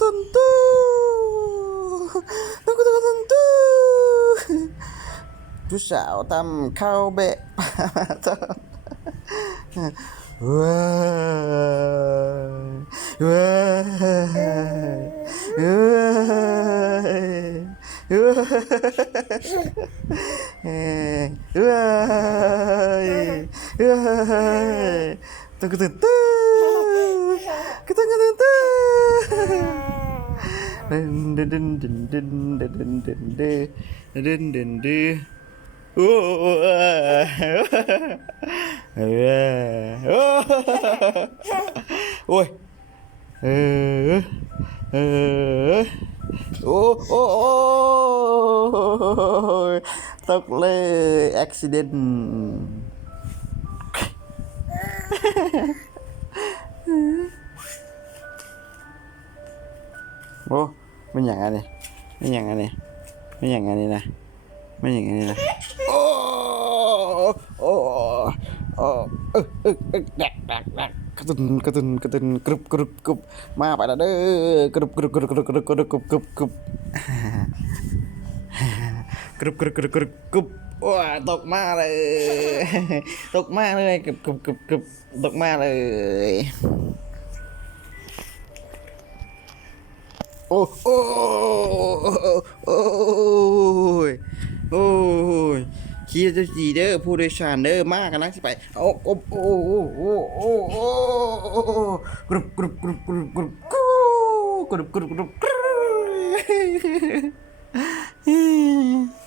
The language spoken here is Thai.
Tentu. Tentu. Pusau tam kau be. Tunggu tentu. Kita tentu. Ôi. Tóc lê accident. Ô,ไม่อย่างนั้นเลยไม่อย่างนั้นเลยไม่อย่างนั้นเลยนะไม่อย่างนั้นเลยนะโอ้โอ้โอ้ดักกระตุนกรุบกรุบมาไปแล้วเด้อกรุบโอ้ตกมาเลยตกมาเลยกรุบตกมาเลยโอ้โอ้โอ้ยโอ้ยขี่จะดีเด้อผู้โดยสารเด้อมากกันนักสิไปโอ้โอ้โอ้โอ้โอ้โอ้กรุบกรุบ